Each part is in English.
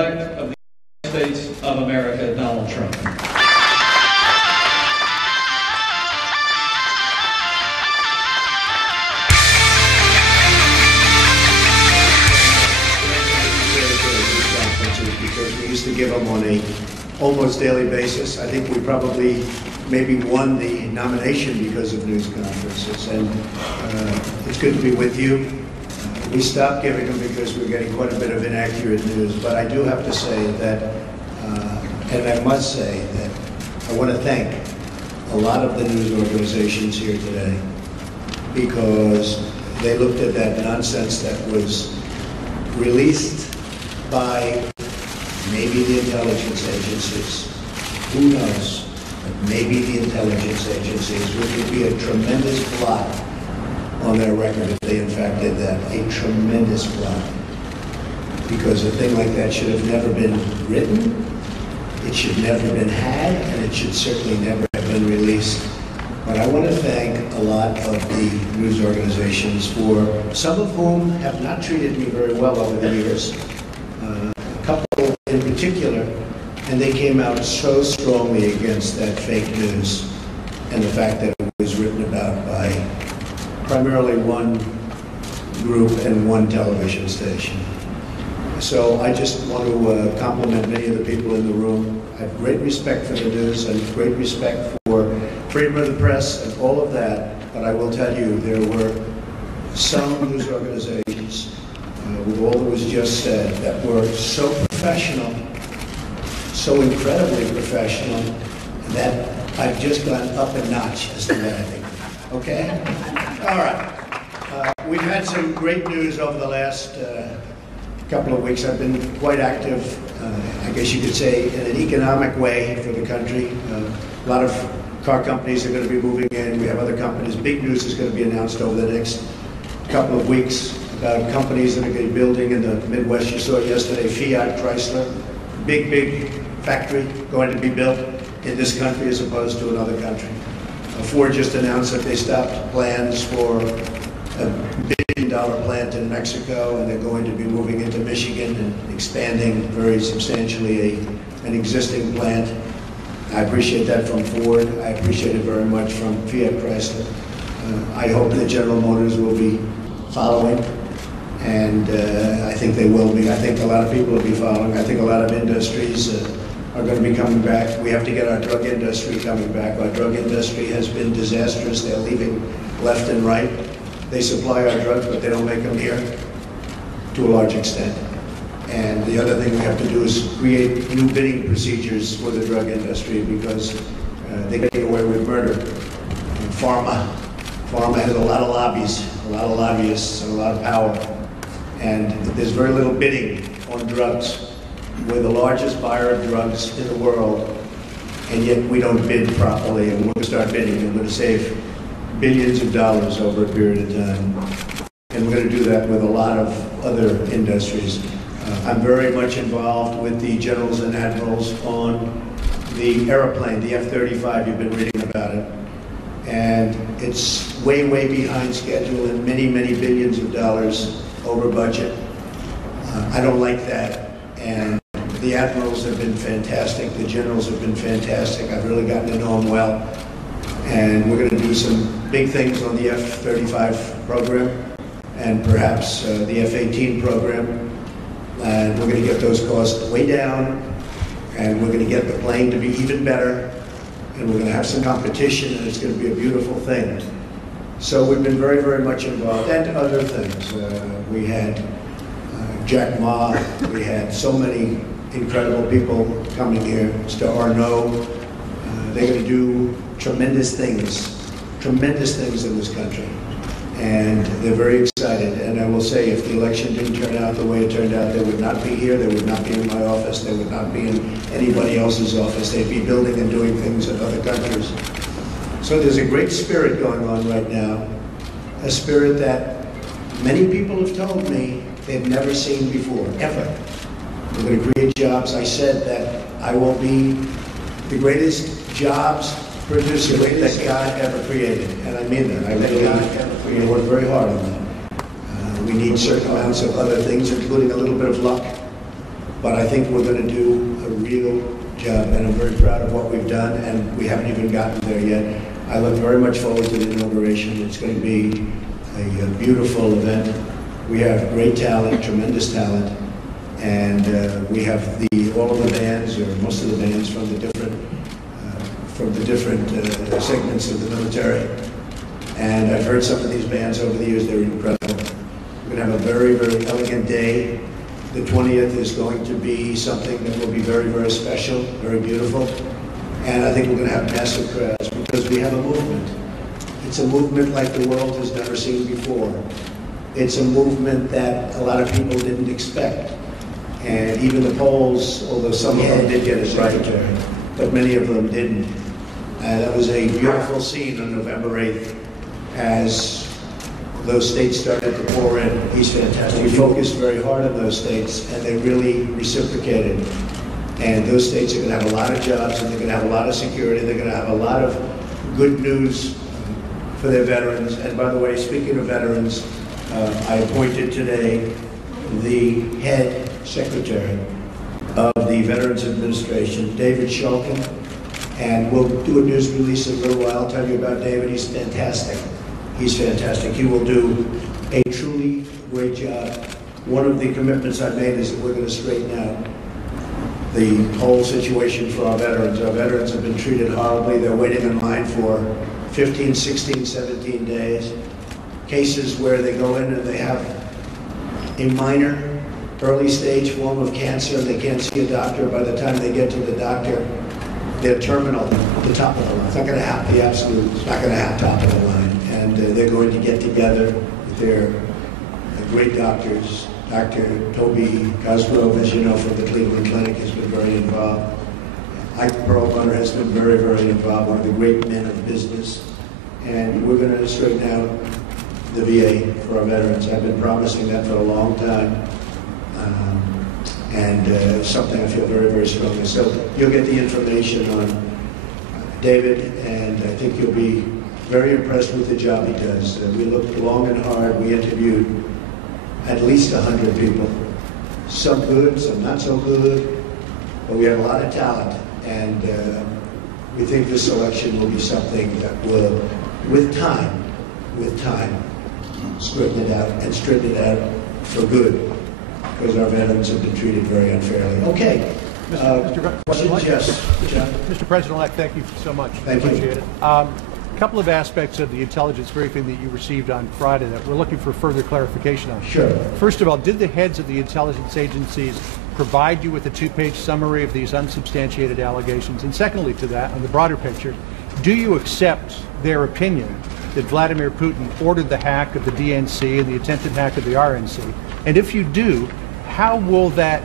President-elect of the United States of America, Donald Trump. Because we used to give them on a almost daily basis. I think we probably maybe won the nomination because of news conferences, and it's good to be with you. We stopped giving them because we're getting quite a bit of inaccurate news, but I do have to say that, and I must say that I want to thank a lot of the news organizations here today, because they looked at that nonsense that was released by maybe the intelligence agencies. Who knows? But maybe the intelligence agencies, which would be a tremendous blot on their record if they in fact did that. A tremendous blot. Because a thing like that should have never been written, it should never have been had, and it should certainly never have been released. But I want to thank a lot of the news organizations, for some of whom have not treated me very well over the years. A couple in particular, and they came out so strongly against that fake news and the fact that it was written about by primarily one group and one television station. So I just want to compliment many of the people in the room. I have great respect for the news and great respect for freedom of the press and all of that, but I will tell you there were some news organizations, with all that was just said, that were so professional, so incredibly professional, that I've just gone up a notch as to what I think. Okay? All right. We've had some great news over the last couple of weeks. I've been quite active, I guess you could say, in an economic way for the country. A lot of car companies are going to be moving in. We have other companies. Big news is going to be announced over the next couple of weeks about companies that are going to be building in the Midwest. You saw it yesterday, Fiat, Chrysler. Big factory going to be built in this country as opposed to another country. Ford just announced that they stopped plans for $1 billion plant in Mexico, and they're going to be moving into Michigan and expanding very substantially an existing plant. I appreciate that from Ford. I appreciate it very much from Fiat Chrysler. I hope that General Motors will be following, and I think they will be. I think a lot of people will be following. I think a lot of industries are going to be coming back. We have to get our drug industry coming back. Our drug industry has been disastrous. They're leaving left and right. They supply our drugs, but they don't make them here to a large extent. And the other thing we have to do is create new bidding procedures for the drug industry, because they're getting away with murder. And pharma has a lot of lobbies, a lot of lobbyists, and a lot of power. And there's very little bidding on drugs. We're the largest buyer of drugs in the world, and yet we don't bid properly, and we're going to start bidding, and we're going to save billions of dollars over a period of time. And we're going to do that with a lot of other industries. I'm very much involved with the generals and admirals on the airplane, the F-35. You've been reading about it. And it's way behind schedule and many billions of dollars over budget. I don't like that. And the admirals have been fantastic. The generals have been fantastic. I've really gotten to know them well. And we're going to do some big things on the F-35 program, and perhaps the F-18 program. And we're going to get those costs way down, and we're going to get the plane to be even better, and we're going to have some competition, and it's going to be a beautiful thing. So we've been very much involved, and other things. We had Jack Ma, we had so many incredible people coming here. Mr. Arnaud, they're going to do tremendous things in this country. And they're very excited. And I will say, if the election didn't turn out the way it turned out, they would not be here, they would not be in my office, they would not be in anybody else's office. They'd be building and doing things in other countries. So there's a great spirit going on right now, a spirit that many people have told me they've never seen before, ever. We're going to create jobs. I said that I will be the greatest jobs producer that God ever created, and I mean that. I really work very hard on that. We need certain amounts of other things, including a little bit of luck. but I think we're going to do a real job, and I'm very proud of what we've done, and we haven't even gotten there yet. I look very much forward to the inauguration. It's going to be a beautiful event. We have great talent, tremendous talent, and we have all of the bands, or most of the bands, from the different segments of the military. And I've heard some of these bands over the years; they're incredible. We're going to have a very, very elegant day. The 20th is going to be something that will be very, very special, very beautiful. And I think we're going to have massive crowds because we have a movement. It's a movement like the world has never seen before. It's a movement that a lot of people didn't expect. And even the polls, although some of them did get a secretary, but many of them didn't. That was a beautiful scene on November 8th as those states started to pour in. He's fantastic. We focused very hard on those states, and they really reciprocated. And those states are going to have a lot of jobs, and they're going to have a lot of security. They're going to have a lot of good news for their veterans. And by the way, speaking of veterans, I appointed today the head secretary of the Veterans Administration, David Shulkin, and we'll do a news release in a little while. I'll tell you about David. He's fantastic. He's fantastic. He will do a truly great job. One of the commitments I've made is that we're going to straighten out the whole situation for our veterans. Our veterans have been treated horribly. They're waiting in line for 15, 16, 17 days. Cases where they go in and they have a minor, early stage form of cancer and they can't see a doctor. By the time they get to the doctor, they're terminal at the top of the line. It's not going to have the absolute, it's not going to have top of the line. And they're going to get together with their great doctors. Dr. Toby Cosgrove, as you know, from the Cleveland Clinic, has been very involved. Ike Perlmutter has been very, very involved, one of the great men of business. And we're going to straighten out the VA for our veterans. I've been promising that for a long time. And something I feel very, very strongly. So you'll get the information on David, and I think you'll be very impressed with the job he does. We looked long and hard. We interviewed at least 100 people. Some good, some not so good, but we have a lot of talent. And we think this election will be something that will, with time, straighten it out, and straighten it out for good, because our veterans have been treated very unfairly. Okay. Questions? Yes. Mr. President-elect, thank you so much. Thank you. Appreciate it. A couple of aspects of the intelligence briefing that you received on Friday that we're looking for further clarification on. Sure. First of all, did the heads of the intelligence agencies provide you with a two-page summary of these unsubstantiated allegations? And secondly to that, on the broader picture, do you accept their opinion that Vladimir Putin ordered the hack of the DNC and the attempted hack of the RNC? And if you do, how will that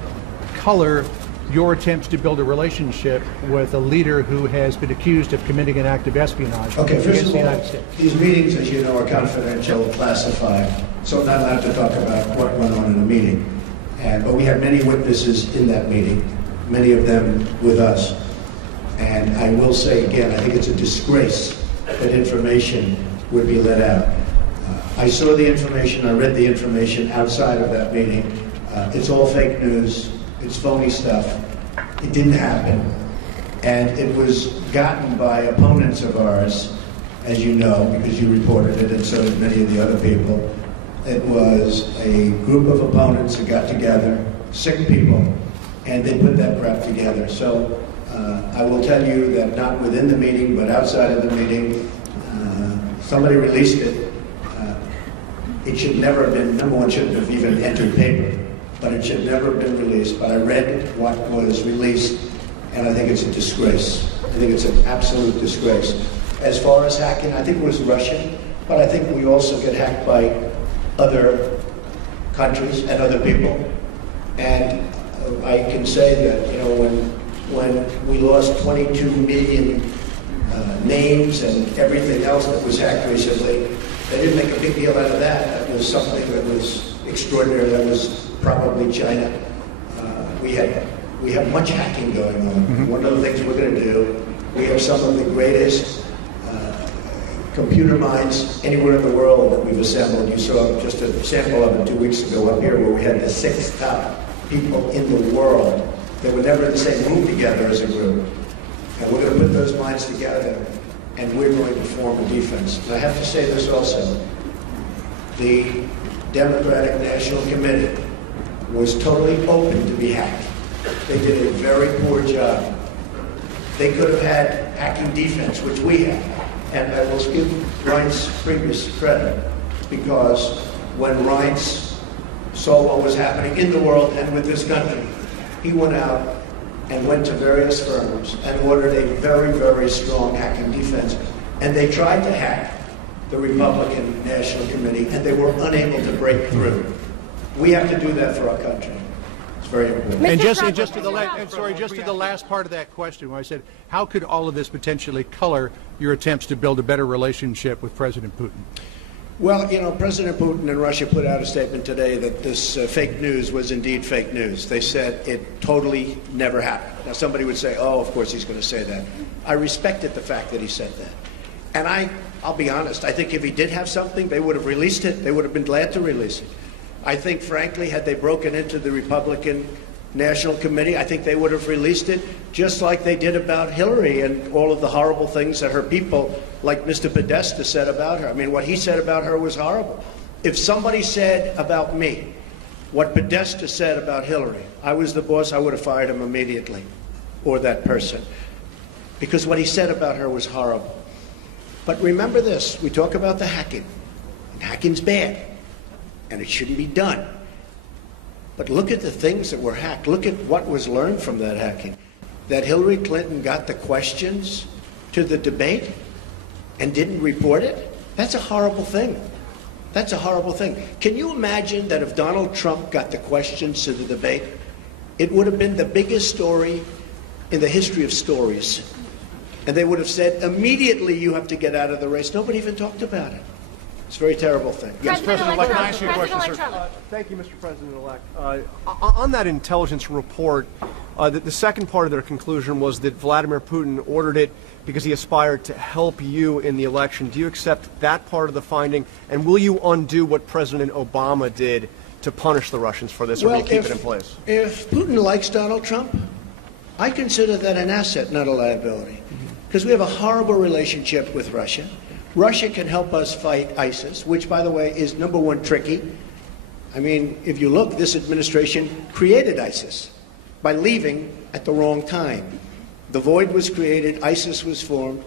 color your attempts to build a relationship with a leader who has been accused of committing an act of espionage against the United States? These meetings, as you know, are confidential, classified, so I'm not allowed to talk about what went on in a meeting. But we had many witnesses in that meeting, many of them with us. And I will say again, I think it's a disgrace that information would be let out. I saw the information, I read the information outside of that meeting. It's all fake news. It's phony stuff. It didn't happen. And it was gotten by opponents of ours, as you know, because you reported it, and so did many of the other people. It was a group of opponents that got together, sick people, and they put that crap together. So I will tell you that not within the meeting, but outside of the meeting, somebody released it. It should never have been, number one, shouldn't have even entered paper. But it should never have been released. But I read what was released, and I think it's a disgrace. I think it's an absolute disgrace. As far as hacking, I think it was Russian, but I think we also get hacked by other countries and other people. And I can say that, you know, when we lost 22 million names and everything else that was hacked recently, they didn't make a big deal out of that. That was something that was extraordinary. That was probably China. We have much hacking going on. Mm-hmm. One of the things we're going to do, we have some of the greatest computer minds anywhere in the world that we've assembled. You saw just a sample of it 2 weeks ago up here, where we had the 6 top people in the world that were never in the same room together as a group. And we're going to put those minds together, and we're going to form a defense. And I have to say this also. The Democratic National Committee was totally open to be hacked. They did a very poor job. They could have had hacking defense, which we had. And I will give Reince Priebus credit, because when Reince saw what was happening in the world and with this country, he went out and went to various firms and ordered a very, very strong hacking defense. And they tried to hack the Republican National Committee, and they were unable to break through. We have to do that for our country. It's very important. And just to the last part of that question, when I said, how could all of this potentially color your attempts to build a better relationship with President Putin? Well, you know, President Putin and Russia put out a statement today that this fake news was indeed fake news. They said it totally never happened. Now, somebody would say, oh, of course he's going to say that. I respected the fact that he said that. And I'll be honest, I think if he did have something, they would have released it. They would have been glad to release it. I think, frankly, had they broken into the Republican National Committee, I think they would have released it, just like they did about Hillary and all of the horrible things that her people, like Mr. Podesta, said about her. I mean, what he said about her was horrible. If somebody said about me what Podesta said about Hillary, I was the boss, I would have fired him immediately, or that person, because what he said about her was horrible. But remember this, we talk about the hacking, and hacking's bad, and it shouldn't be done. But look at the things that were hacked. Look at what was learned from that hacking. That Hillary Clinton got the questions to the debate and didn't report it? That's a horrible thing. That's a horrible thing. Can you imagine that if Donald Trump got the questions to the debate, it would have been the biggest story in the history of stories. And they would have said, immediately you have to get out of the race. Nobody even talked about it. It's a very terrible thing. Yes, President-elect, can I ask you a question, sir? Thank you, Mr. President-elect. On that intelligence report, the second part of their conclusion was that Vladimir Putin ordered it because he aspired to help you in the election. Do you accept that part of the finding? And will you undo what President Obama did to punish the Russians for this, or will you keep it in place? If Putin likes Donald Trump, I consider that an asset, not a liability. Because we have a horrible relationship with Russia. Russia can help us fight ISIS, which, by the way, is, number one, tricky. I mean, if you look, this administration created ISIS by leaving at the wrong time. The void was created, ISIS was formed.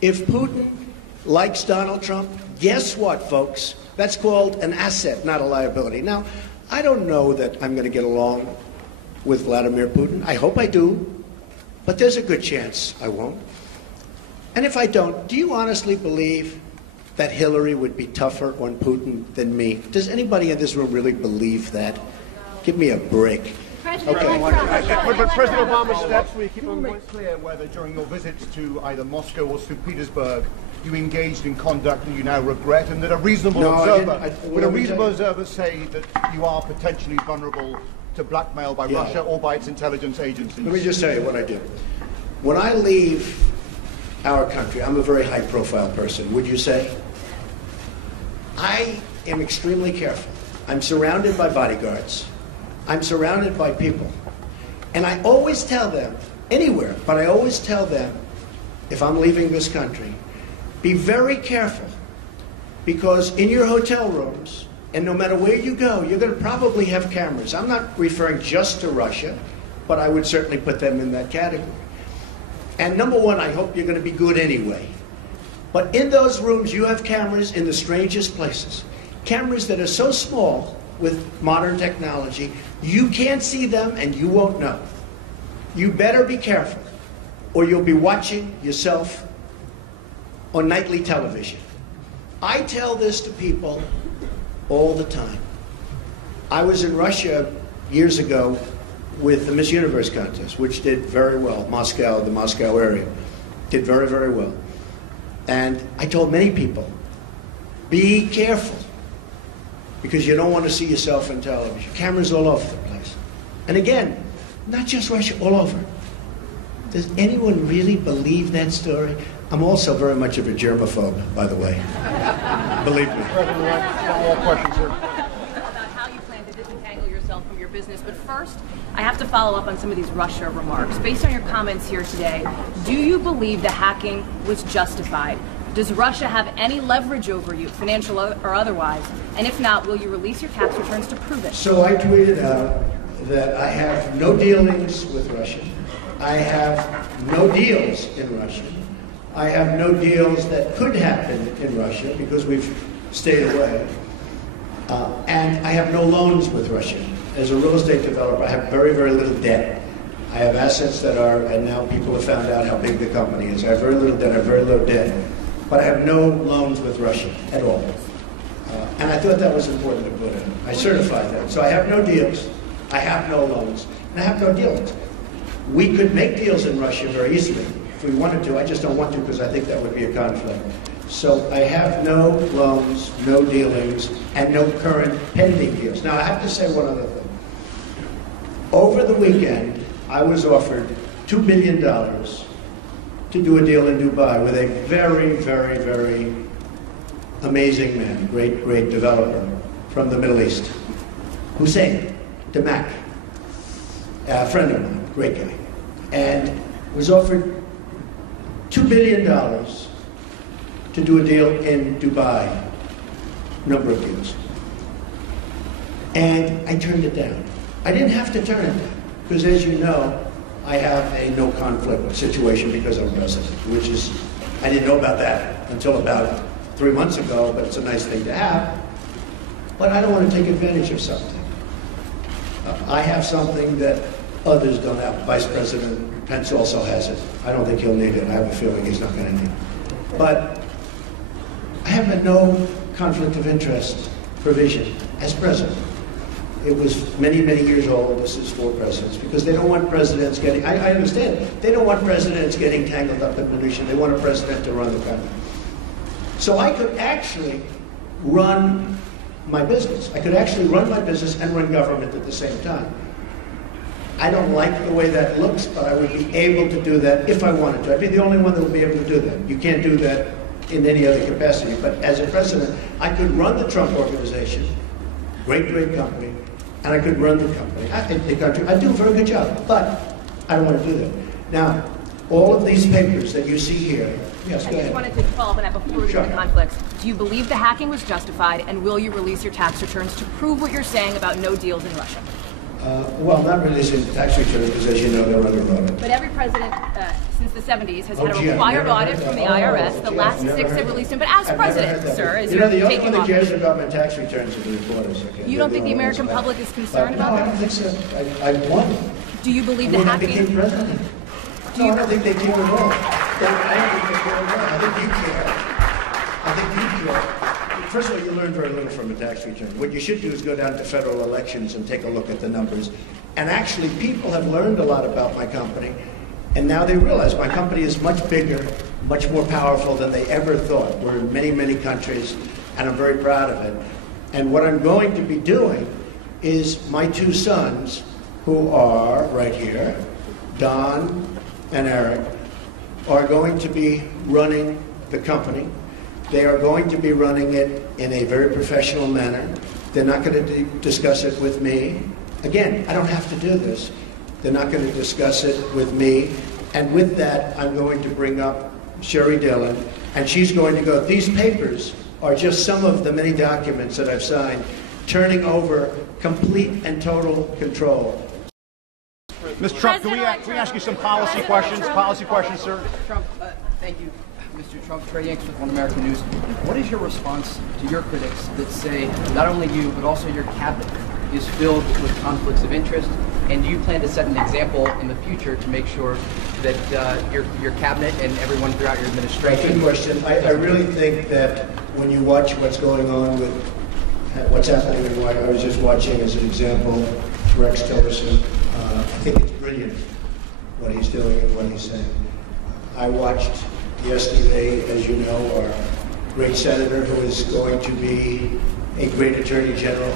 If Putin likes Donald Trump, guess what, folks? That's called an asset, not a liability. Now, I don't know that I'm going to get along with Vladimir Putin. I hope I do, but there's a good chance I won't. And if I don't, do you honestly believe that Hillary would be tougher on Putin than me? Does anybody in this room really believe that? Give me a break. But President Obama's steps, will you keep on make clear whether during your visits to either Moscow or St. Petersburg you engaged in conduct that you now regret, and that a reasonable observer say that you are potentially vulnerable to blackmail by Russia or by its intelligence agencies? Let me just tell you what I do. When I leave our country, I'm a very high-profile person, would you say? I am extremely careful. I'm surrounded by bodyguards. I'm surrounded by people. And I always tell them, anywhere, but I always tell them, if I'm leaving this country, be very careful, because in your hotel rooms, and no matter where you go, you're going to probably have cameras. I'm not referring just to Russia, but I would certainly put them in that category. And number one, I hope you're going to be good anyway. But in those rooms, you have cameras in the strangest places. Cameras that are so small with modern technology, you can't see them and you won't know. You better be careful, or you'll be watching yourself on nightly television. I tell this to people all the time. I was in Russia years ago with the Miss Universe contest, which did very well. Moscow, the Moscow area, did very, very well. And I told many people, be careful, because you don't want to see yourself on television. Cameras all over the place. And again, not just Russia, all over. Does anyone really believe that story? I'm also very much of a germaphobe, by the way. Believe me. President-elect, one more question, sir. About how you plan to disentangle yourself from your business But first, I have to follow up on some of these Russia remarks. Based on your comments here today, do you believe the hacking was justified? Does Russia have any leverage over you, financial or otherwise? And if not, will you release your tax returns to prove it? So I tweeted out that I have no dealings with Russia. I have no deals in Russia. I have no deals that could happen in Russia because we've stayed away. And I have no loans with Russia. As a real estate developer, I have very, very little debt. I have assets that are, and now people have found out how big the company is. I have very little debt, I have very low debt. But I have no loans with Russia at all. And I thought that was important to put in. I certified that. So I have no deals, I have no loans, and I have no dealings. We could make deals in Russia very easily if we wanted to. I just don't want to because I think that would be a conflict. So I have no loans, no dealings, and no current pending deals. Now I have to say one other thing. Over the weekend, I was offered $2 billion to do a deal in Dubai with a very, very, very amazing man, great developer from the Middle East, Hussein Damak, a friend of mine, great guy, and was offered $2 billion to do a deal in Dubai, number of deals. And I turned it down. I didn't have to turn it down, because as you know, I have a no conflict situation because I'm president, which is, I didn't know about that until about 3 months ago, but it's a nice thing to have. But I don't want to take advantage of something. I have something that others don't have. Vice President Pence also has it. I don't think he'll need it. I have a feeling he's not going to need it. But I have a no conflict of interest provision as president. It was many, many years old. This is for presidents, because they don't want presidents getting, I understand, they don't want presidents getting tangled up in minutia. They want a president to run the country. So I could actually run my business. I could actually run my business and run government at the same time. I don't like the way that looks, but I would be able to do that if I wanted to. I'd be the only one that would be able to do that. You can't do that in any other capacity. But as a president, I could run the Trump organization, great company, and I could run the company. I think the country, I do a very good job, but I don't want to do that. Now, all of these papers that you see here, yes, go ahead. I just wanted to follow up on that before we get to conflicts. Do you believe the hacking was justified, and will you release your tax returns to prove what you're saying about no deals in Russia? Well, not releasing tax returns because, as you know, they're under audit. But every president since the 70s has had a required audit from the IRS. The last 6 have released him. But as president, sir, as you're taking office. You know, the only one that cares about my tax returns are the reporters. Okay? You don't think the American public is concerned about that? No, I don't think so. I won. Do you believe the hacking? I became president. No, I don't think they care at all. I don't think they care at all. I think you care. I think you care. First of all, you learn very little from a tax return. What you should do is go down to federal elections and take a look at the numbers. And actually, people have learned a lot about my company, and now they realize my company is much bigger, much more powerful than they ever thought. We're in many, many countries, and I'm very proud of it. And what I'm going to be doing is my 2 sons, who are right here, Don and Eric, are going to be running the company. They are going to be running it in a very professional manner. They're not going to discuss it with me. Again, I don't have to do this. They're not going to discuss it with me. And with that, I'm going to bring up Sherry Dillon, and she's going to go, these papers are just some of the many documents that I've signed, turning over complete and total control. Mr. Trump, can we ask you some policy questions? Policy questions, sir. Mr. Trump, thank you. Mr. Trump, Trey Yanks with One American News. What is your response to your critics that say not only you, but also your cabinet is filled with conflicts of interest? And do you plan to set an example in the future to make sure that your cabinet and everyone throughout your administration... Good question. I really think that when you watch what's going on with what's happening in White, I was just watching as an example Rex Tillerson. I think it's brilliant what he's doing and what he's saying. I watched yesterday, as you know, our great senator who is going to be a great attorney general,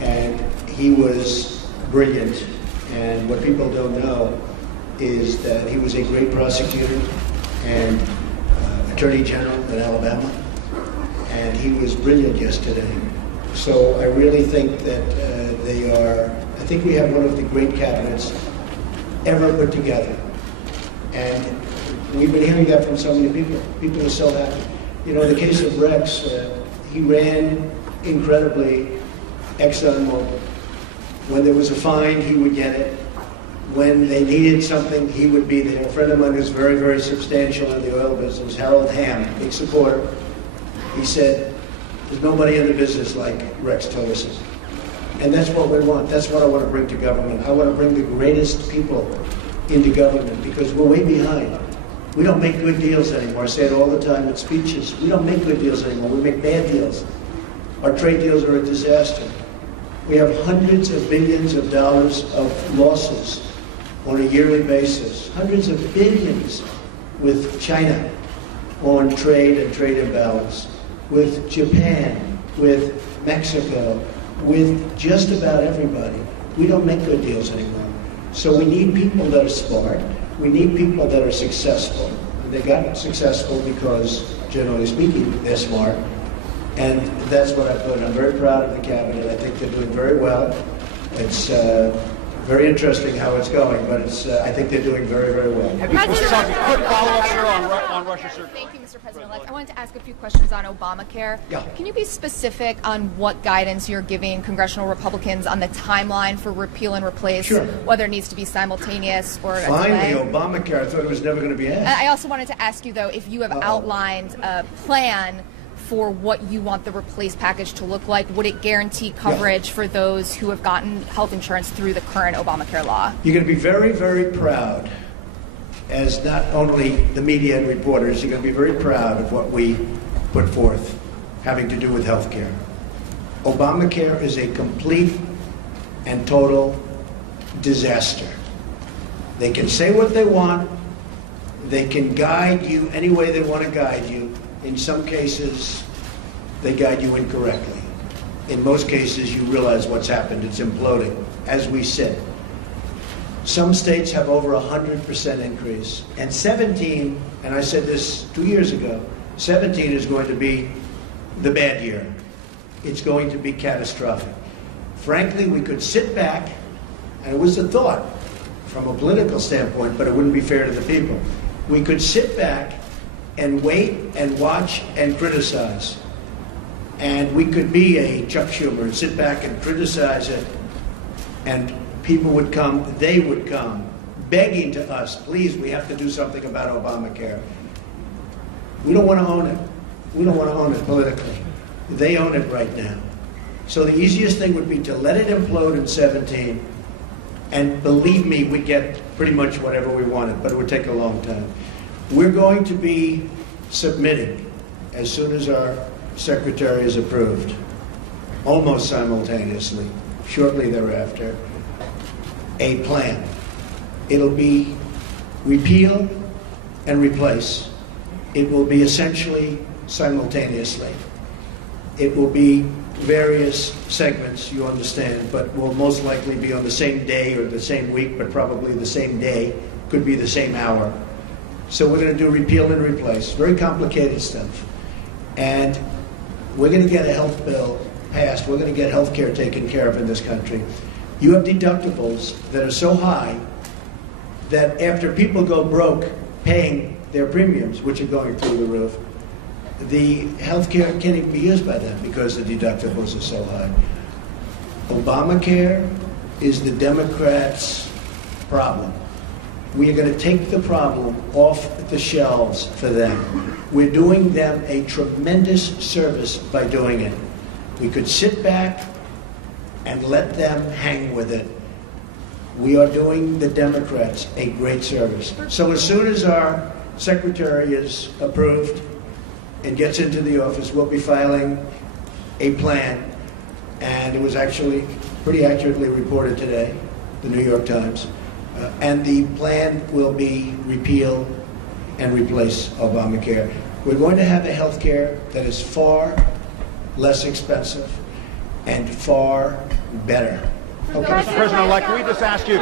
and he was brilliant. And what people don't know is that he was a great prosecutor and attorney general in Alabama, and he was brilliant yesterday. So I really think that they are I think we have one of the great cabinets ever put together. And we've been hearing that from so many people. People are so happy. You know, in the case of Rex, he ran incredibly ExxonMobil. When there was a fine, he would get it. When they needed something, he would be there. A friend of mine who's very, very substantial in the oil business, Harold Hamm, big supporter, he said, there's nobody in the business like Rex Tillerson. And that's what we want. That's what I want to bring to government. I want to bring the greatest people into government because we're way behind. We don't make good deals anymore. I say it all the time at speeches. We don't make good deals anymore. We make bad deals. Our trade deals are a disaster. We have hundreds of billions of dollars of losses on a yearly basis. Hundreds of billions with China on trade and trade imbalance, with Japan, with Mexico, with just about everybody. We don't make good deals anymore. So we need people that are smart. We need people that are successful. And they got successful because, generally speaking, they're smart. And that's what I put. I'm very proud of the cabinet. I think they're doing very well. It's very interesting how it's going, but it's, I think they're doing very, very well. Mr. Trump, quick follow-up, sir, on Russia, sir. Thank you, Mr. President-elect. I wanted to ask a few questions on Obamacare. Yeah. Can you be specific on what guidance you're giving congressional Republicans on the timeline for repeal and replace, Sure. whether it needs to be simultaneous or a Finally, delay? Obamacare, I thought it was never going to be asked. I also wanted to ask you, though, if you have outlined a plan for what you want the replace package to look like. Would it guarantee coverage for those who have gotten health insurance through the current Obamacare law? You're going to be very, very proud, as not only the media and reporters, you're going to be very proud of what we put forth having to do with health care. Obamacare is a complete and total disaster. They can say what they want. They can guide you any way they want to guide you. In some cases, they guide you incorrectly. In most cases, you realize what's happened. It's imploding as we sit. Some states have over 100% increase. And 17, and I said this 2 years ago, 17 is going to be the bad year. It's going to be catastrophic. Frankly, we could sit back, and it was a thought from a political standpoint, but it wouldn't be fair to the people. We could sit back and wait and watch and criticize. And we could be a Chuck Schumer and sit back and criticize it, and people would come, they would come, begging to us, please, we have to do something about Obamacare. We don't want to own it. We don't want to own it politically. They own it right now. So the easiest thing would be to let it implode in 17, and believe me, we'd get pretty much whatever we wanted, but it would take a long time. We're going to be submitting, as soon as our secretary is approved, almost simultaneously, shortly thereafter, a plan. It'll be repeal and replace. It will be essentially simultaneously. It will be various segments, you understand, but will most likely be on the same day or the same week, but probably the same day, could be the same hour. So we're going to do repeal and replace, very complicated stuff. And we're going to get a health bill passed. We're going to get health care taken care of in this country. You have deductibles that are so high that after people go broke paying their premiums, which are going through the roof, the health care can't even be used by them because the deductibles are so high. Obamacare is the Democrats' problem. We are going to take the problem off the shelves for them. We're doing them a tremendous service by doing it. We could sit back and let them hang with it. We are doing the Democrats a great service. So as soon as our secretary is approved and gets into the office, we'll be filing a plan. And it was actually pretty accurately reported today, the New York Times. And the plan will be repeal and replace Obamacare. We're going to have a health care that is far less expensive and far better. Okay, Mr. President-elect, can we just ask you,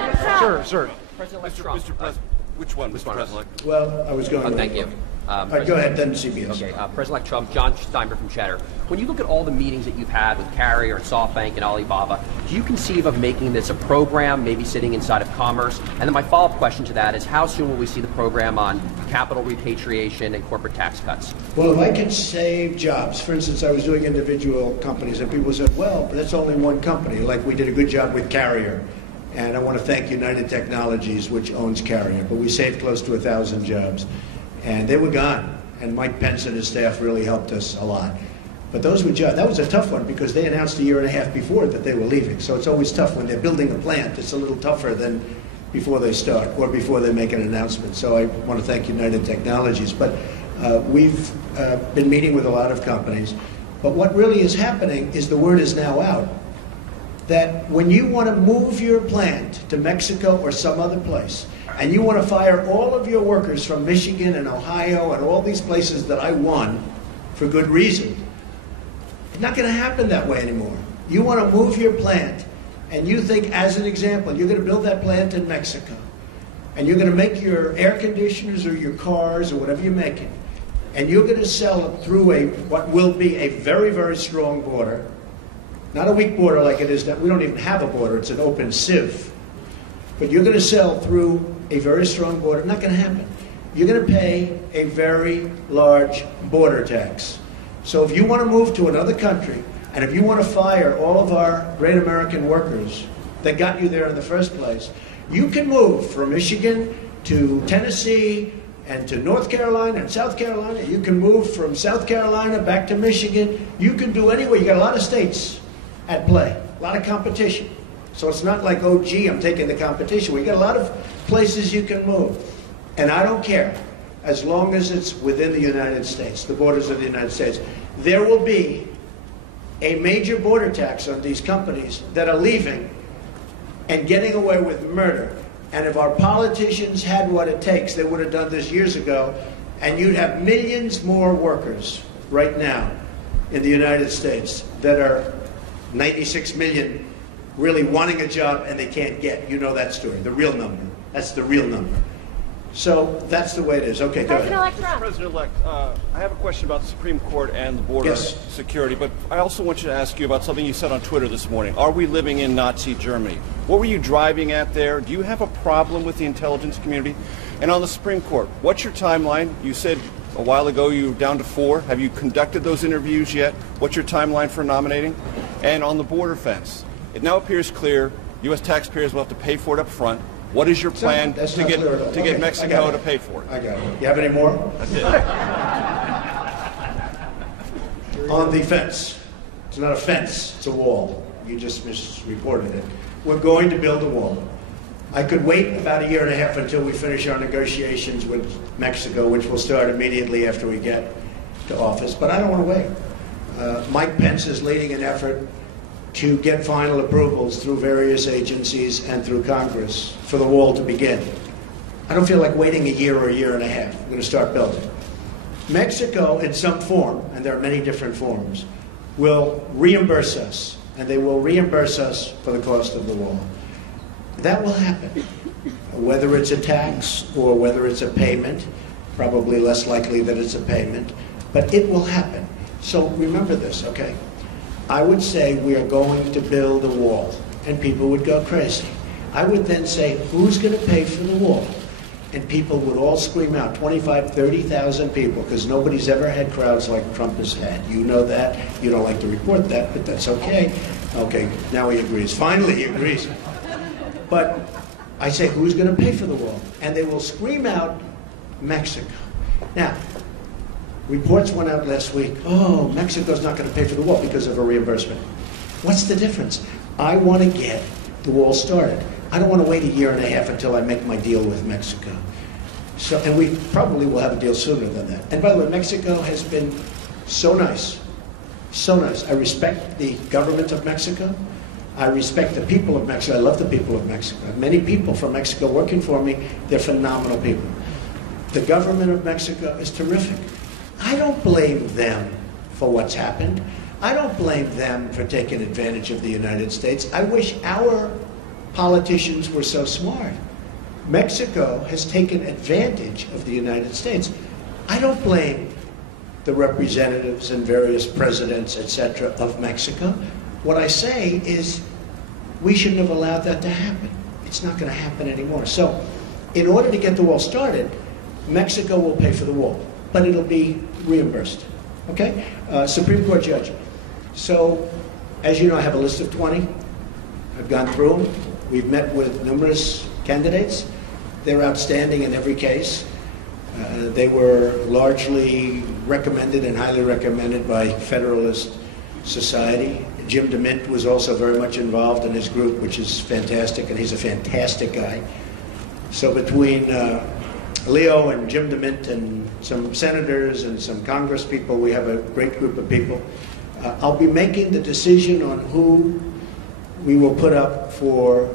sir. Mr. President, Which one, Mr. President? Well, I was going. Thank you. Go ahead, then CBS. Okay, President-elect Trump, John Steinberg from Cheddar. When you look at all the meetings that you've had with Carrier and SoftBank and Alibaba, do you conceive of making this a program, maybe sitting inside of Commerce? And then my follow-up question to that is, how soon will we see the program on capital repatriation and corporate tax cuts? Well, if I could save jobs, for instance, I was doing individual companies, and people said, well, that's only one company, like we did a good job with Carrier. And I want to thank United Technologies, which owns Carrier, but we saved close to 1,000 jobs. And they were gone, and Mike Pence and his staff really helped us a lot. But those were jobs. That was a tough one because they announced a year and a half before that they were leaving. So it's always tough when they're building a plant. It's a little tougher than before they start or before they make an announcement. So I want to thank United Technologies. But we've been meeting with a lot of companies. But what really is happening is the word is now out that when you want to move your plant to Mexico or some other place, and you want to fire all of your workers from Michigan and Ohio and all these places that I won for good reason, it's not going to happen that way anymore. You want to move your plant, and you think, as an example, you're going to build that plant in Mexico, and you're going to make your air conditioners or your cars or whatever you're making, and you're going to sell it through what will be a very, very strong border, not a weak border like it is now. We don't even have a border. It's an open sieve. But you're going to sell through a very strong border. Not going to happen. You're going to pay a very large border tax. So if you want to move to another country, and if you want to fire all of our great American workers that got you there in the first place, you can move from Michigan to Tennessee and to North Carolina and South Carolina. You can move from South Carolina back to Michigan. You can do anywhere. You got a lot of states at play, a lot of competition. So it's not like, oh, gee, I'm taking the competition. We got a lot of places you can move. And I don't care, as long as it's within the United States, the borders of the United States. There will be a major border tax on these companies that are leaving and getting away with murder. And if our politicians had what it takes, they would have done this years ago, and you'd have millions more workers right now in the United States that are 96 million really wanting a job and they can't get. You know that story, the real number. That's the real number. So that's the way it is. Okay, go ahead. Mr. President-elect, I have a question about the Supreme Court and the border security, but I also want you to ask you about something you said on Twitter this morning. Are we living in Nazi Germany? What were you driving at there? Do you have a problem with the intelligence community? And on the Supreme Court, what's your timeline? You said a while ago you were down to 4. Have you conducted those interviews yet? What's your timeline for nominating? And on the border fence, it now appears clear U.S. taxpayers will have to pay for it up front. What is your plan to get Mexico to pay for it? I got it. You have any more? I did. On the fence. It's not a fence, it's a wall. You just misreported it. We're going to build a wall. I could wait about a year and a half until we finish our negotiations with Mexico, which will start immediately after we get to office, but I don't want to wait. Mike Pence is leading an effort to get final approvals through various agencies and through Congress for the wall to begin. I don't feel like waiting a year or a year and a half. We're going to start building. Mexico, in some form, and there are many different forms, will reimburse us, and they will reimburse us for the cost of the wall. That will happen. Whether it's a tax or whether it's a payment, probably less likely that it's a payment, but it will happen. So remember this, okay? I would say we are going to build a wall, and people would go crazy. I would then say, who's going to pay for the wall? And people would all scream out, 25, 30,000 people, because nobody's ever had crowds like Trump has had. You know that. You don't like to report that, but that's okay. Okay, now he agrees. Finally, he agrees. But I say, who's going to pay for the wall? And they will scream out, Mexico. Now, reports went out last week, oh, Mexico's not going to pay for the wall because of a reimbursement. What's the difference? I want to get the wall started. I don't want to wait a year and a half until I make my deal with Mexico. So, and we probably will have a deal sooner than that. And by the way, Mexico has been so nice, so nice. I respect the government of Mexico. I respect the people of Mexico. I love the people of Mexico. I have many people from Mexico working for me. They're phenomenal people. The government of Mexico is terrific. I don't blame them for what's happened. I don't blame them for taking advantage of the United States. I wish our politicians were so smart Mexico has taken advantage of the United States. I don't blame the representatives and various presidents, etc., of Mexico. What I say is we shouldn't have allowed that to happen. It's not going to happen anymore. So in order to get the wall started, Mexico will pay for the wall, but it'll be reimbursed. Okay? Supreme Court judge. So, as you know, I have a list of 20. I've gone through them. We've met with numerous candidates. They're outstanding in every case. They were largely recommended and highly recommended by Federalist Society. Jim DeMint was also very much involved in his group, which is fantastic, and he's a fantastic guy. So between Leo and Jim DeMint and some senators and some Congress people, we have a great group of people. I'll be making the decision on who we will put up for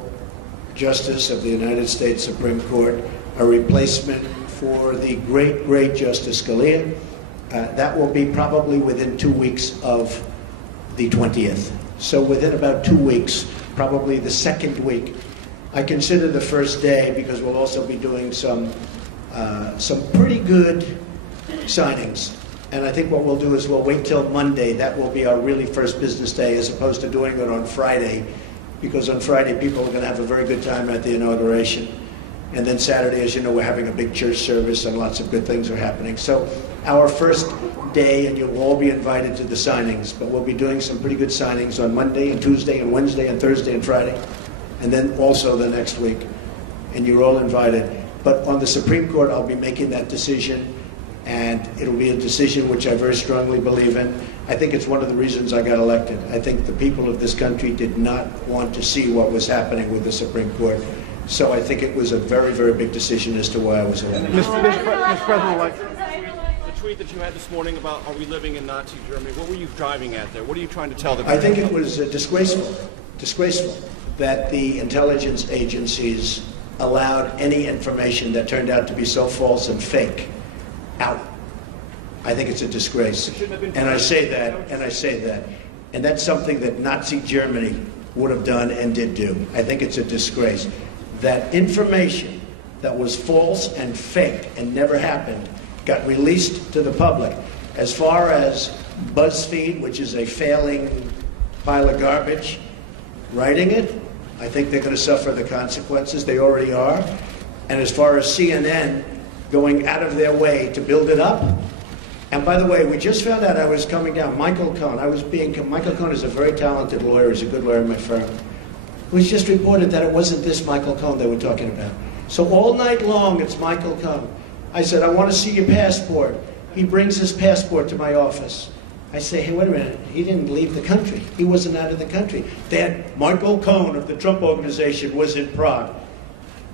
Justice of the United States Supreme Court, a replacement for the great, great Justice Scalia. That will be probably within 2 weeks of the 20th. So within about 2 weeks, probably the second week. I consider the first day because we'll also be doing some pretty good signings. And I think what we'll do is we'll wait till Monday. That will be our really first business day as opposed to doing it on Friday, because on Friday people are going to have a very good time at the inauguration. And then Saturday, as you know, we're having a big church service and lots of good things are happening. So our first day, and you'll all be invited to the signings, but we'll be doing some pretty good signings on Monday and Tuesday and Wednesday and Thursday and Friday, and then also the next week. And you're all invited. But on the Supreme Court, I'll be making that decision, and it'll be a decision which I very strongly believe in. I think it's one of the reasons I got elected. I think the people of this country did not want to see what was happening with the Supreme Court. So I think it was a very, very big decision as to why I was elected. Mr. President-elect. The tweet that you had this morning about are we living in Nazi Germany, what were you driving at there? What are you trying to tell the people? I think it was disgraceful that the intelligence agencies allowed any information that turned out to be so false and fake out. I think it's a disgrace. And I say that, and that's something that Nazi Germany would have done and did do. I think it's a disgrace. That information that was false and fake and never happened got released to the public. As far as BuzzFeed, which is a failing pile of garbage, writing it, I think they're going to suffer the consequences. They already are. And as far as CNN going out of their way to build it up, and by the way, we just found out I was coming down. Michael Cohn, Michael Cohn is a very talented lawyer. He's a good lawyer in my firm. It was just reported that it wasn't this Michael Cohn they were talking about. So all night long, it's Michael Cohn. I said, I want to see your passport. He brings his passport to my office. I say, hey, wait a minute. He didn't leave the country. He wasn't out of the country. That Michael Cohn of the Trump Organization was in Prague.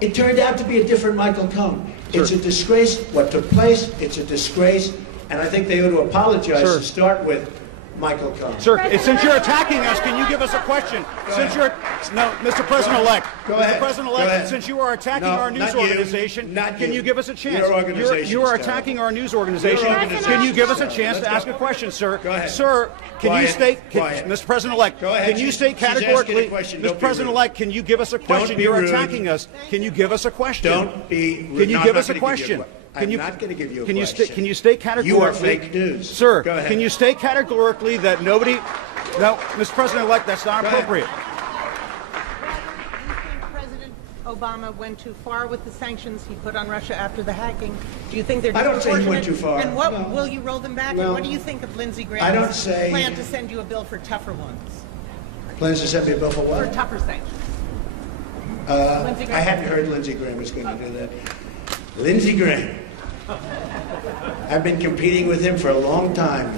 It turned out to be a different Michael Cohn. It's a disgrace what took place. It's a disgrace. And I think they ought to apologize to start with Michael Cohn. Sir, since you're attacking us, can you give us a question? Mr. President-elect. Go ahead. Mr. President-elect, since you are attacking our news organization, can you give us a chance? Your organization. You are attacking our news organization. Can you give us a chance to ask a question, sir? Go ahead. Sir, can you state, Mr. President-elect, can you state categorically, Mr. President-elect, can you give us a question? You're attacking us. Can you give us a question? Don't be rude. Can you give us a question? I'm not going to give you a question. Can you state categorically? You are fake news. Sir, go ahead. Can you state categorically that nobody... No, Mr. President-elect, that's not appropriate. Do you think President Obama went too far with the sanctions he put on Russia after the hacking? Do you think they're disproportionate? I don't say he went too far. And what will you roll them back? And what do you think of Lindsey Graham's plan to send you a bill for tougher ones? Plans to send me a bill for what? For tougher sanctions. I hadn't heard Lindsey Graham was going to do that. Lindsey Graham. I've been competing with him for a long time.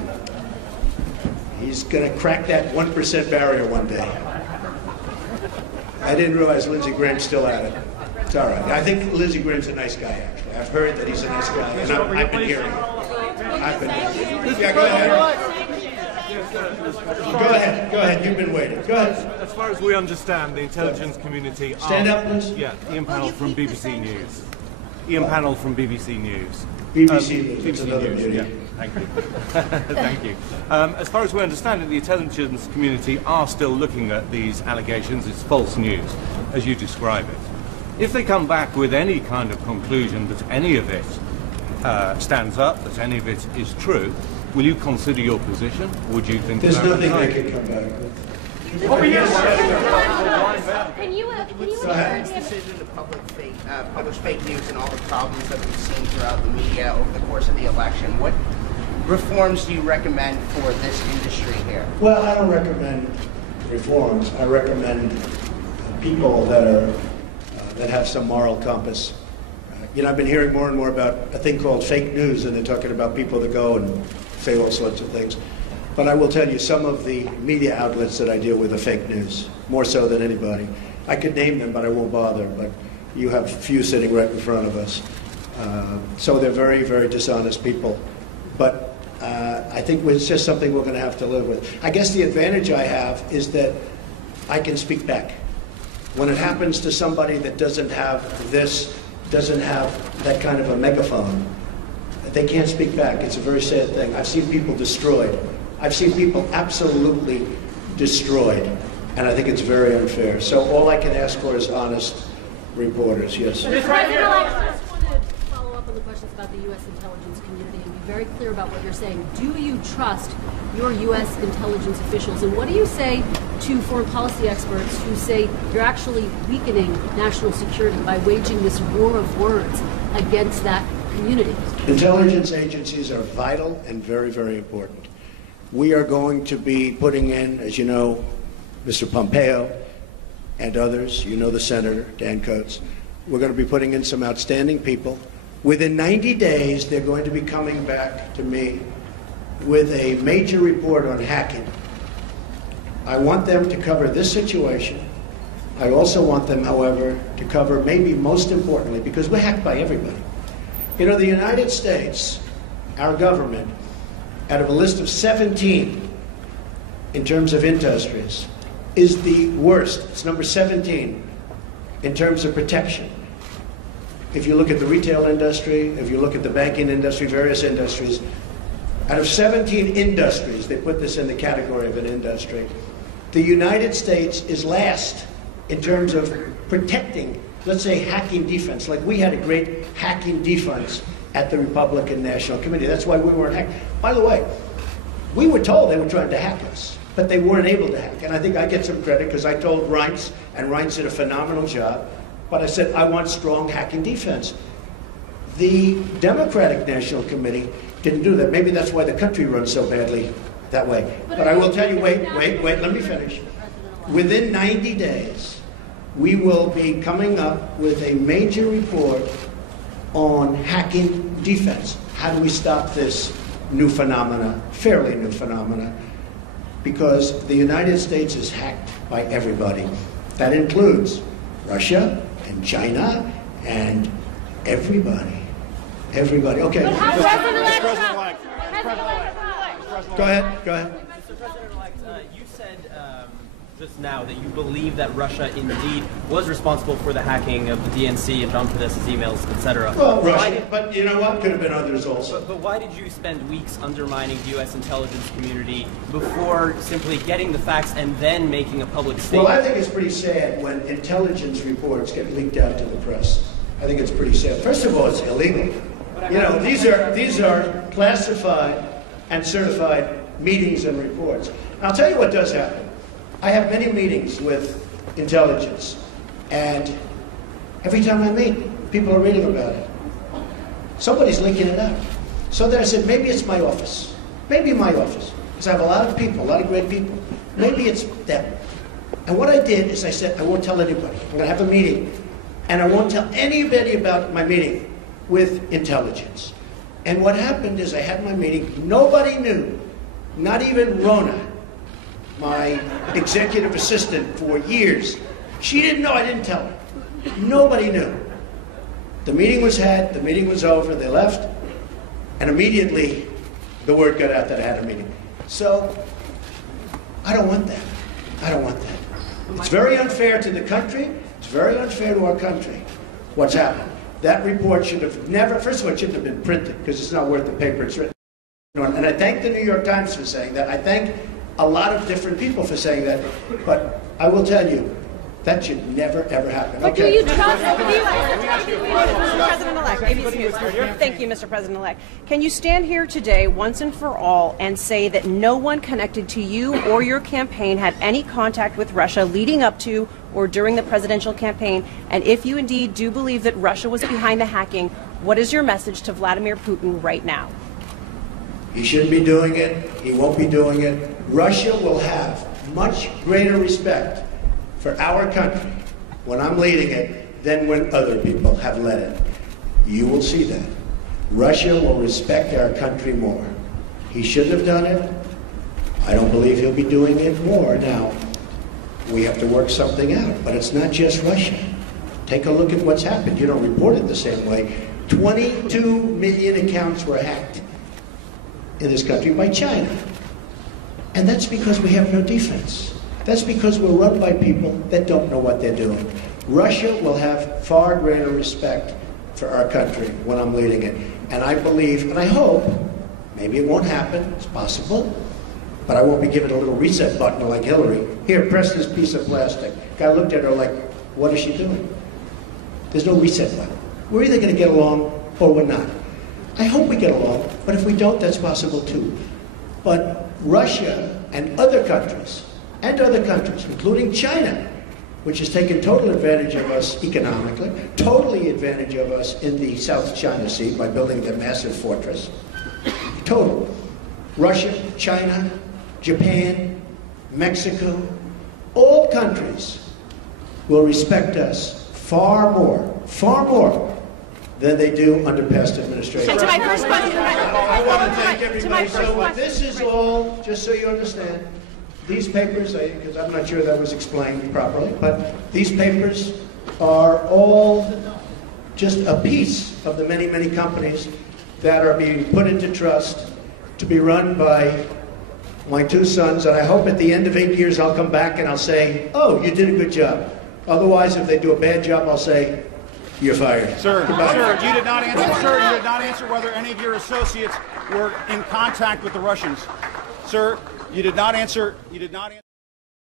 He's going to crack that 1% barrier one day. I didn't realize Lindsey Graham's still at it. It's all right. I think Lindsey Graham's a nice guy, actually. I've heard that he's a nice guy, and I've been hearing it. Yeah, go ahead. Go ahead. You've been waiting. Go ahead. As far as we understand, the intelligence community... Stand up, please. Yeah, Ian Panel from BBC News. Ian Panel from BBC News. BBC News. BBC another News. beauty. Yeah, thank you. Thank you. As far as we understand it, the intelligence community are still looking at these allegations. It's false news, as you describe it. If they come back with any kind of conclusion that any of it stands up, that any of it is true, will you consider your position? Would you think there's that nothing they can come back with? Can you President's decision to publish fake news and all the problems that we've seen throughout the media over the course of the election, what reforms do you recommend for this industry here? Well, I don't recommend reforms. I recommend people that are that have some moral compass. You know, I've been hearing more and more about a thing called fake news, and they're talking about people that go and say all sorts of things. But I will tell you, some of the media outlets that I deal with are fake news, more so than anybody. I could name them, but I won't bother. But you have a few sitting right in front of us. So they're very, very dishonest people. But I think it's just something we're going to have to live with. I guess the advantage I have is that I can speak back. When it happens to somebody that doesn't have that kind of a megaphone, they can't speak back. It's a very sad thing. I've seen people destroyed. I've seen people absolutely destroyed. And I think it's very unfair. So all I can ask for is honest reporters, yes. I just want to follow up on the questions about the U.S. intelligence community and be very clear about what you're saying. Do you trust your U.S. intelligence officials? And what do you say to foreign policy experts who say you're actually weakening national security by waging this war of words against that community? Intelligence agencies are vital and very, very important. We are going to be putting in, as you know, Mr. Pompeo and others, you know the Senator, Dan Coates, we're going to be putting in some outstanding people. Within 90 days, they're going to be coming back to me with a major report on hacking. I want them to cover this situation. I also want them, however, to cover maybe most importantly, because we're hacked by everybody. You know, the United States, our government, out of a list of 17 in terms of industries, is the worst. It's number 17 in terms of protection. If you look at the retail industry, if you look at the banking industry, various industries, out of 17 industries, they put this in the category of an industry, the United States is last in terms of protecting, let's say, hacking defense. Like we had a great hacking defense at the Republican National Committee. That's why we weren't hacked. By the way, we were told they were trying to hack us, but they weren't able to hack. And I think I get some credit because I told Reince, and Reince did a phenomenal job, but I said, I want strong hacking defense. The Democratic National Committee didn't do that. Maybe that's why the country runs so badly that way. But I will tell you, wait, let me finish. Within 90 days, we will be coming up with a major report on hacking defense. How do we stop this new phenomena, fairly new phenomena? Because the United States is hacked by everybody. That includes Russia and China and everybody. Everybody. Okay. But how Go ahead. Mr. President-elect, you said just now that you believe that Russia indeed was responsible for the hacking of the DNC and John Podesta's emails, etc. Well, Russia, but you know what? Could have been others also. But why did you spend weeks undermining the U.S. intelligence community before simply getting the facts and then making a public statement? Well, I think it's pretty sad when intelligence reports get leaked out to the press. I think it's pretty sad. First of all, it's illegal. You know, these are classified and certified meetings and reports. I'll tell you what does happen. I have many meetings with intelligence, and every time I meet, people are reading about it. Somebody's leaking it out. So then I said, maybe it's my office. Maybe my office. Because I have a lot of people, a lot of great people. Maybe it's them. And what I did is I said, I won't tell anybody. I'm going to have a meeting, and I won't tell anybody about my meeting with intelligence. And what happened is I had my meeting. Nobody knew, not even Rona, my executive assistant for years. She didn't know, I didn't tell her. Nobody knew. The meeting was had, the meeting was over, they left, and immediately the word got out that I had a meeting. So, I don't want that. I don't want that. It's very unfair to the country, it's very unfair to our country, what's happened. That report should have never, first of all, it shouldn't have been printed, because it's not worth the paper it's written on. And I thank the New York Times for saying that. I thank a lot of different people for saying that. But I will tell you, That should never, ever happen. But Okay. do you trust President-elect? ABC News. Thank you, Mr. President-elect. Can you stand here today, once and for all, and say that no one connected to you or your campaign had any contact with Russia leading up to or during the presidential campaign? And if you indeed do believe that Russia was behind the hacking, what is your message to Vladimir Putin right now? He shouldn't be doing it. He won't be doing it. Russia will have much greater respect for our country when I'm leading it than when other people have led it. You will see that. Russia will respect our country more. He shouldn't have done it. I don't believe he'll be doing it more. Now, we have to work something out, but it's not just Russia. Take a look at what's happened. You don't report it the same way. 22 million accounts were hacked in this country by China. And that's because we have no defense. That's because we're run by people that don't know what they're doing. Russia will have far greater respect for our country when I'm leading it. And I believe, and I hope, maybe it won't happen, it's possible, but I won't be given a little reset button like Hillary. Here, press this piece of plastic. Guy looked at her like, what is she doing? There's no reset button. We're either going to get along or we're not. I hope we get along, but if we don't, that's possible too. But Russia and other countries, including China, which has taken total advantage of us economically, totally advantage of us in the South China Sea by building their massive fortress. Total. Russia, China, Japan, Mexico, all countries will respect us far more than they do under past administrations. And to my first question, I want to thank everybody. So this is all, just so you understand, these papers, because I'm not sure that was explained properly, but these papers are all just a piece of the many, many companies that are being put into trust to be run by my two sons, and I hope at the end of 8 years I'll come back and I'll say, oh, you did a good job. Otherwise, if they do a bad job, I'll say, you're fired. Sir, you did not answer whether any of your associates were in contact with the Russians. Sir, you did not answer.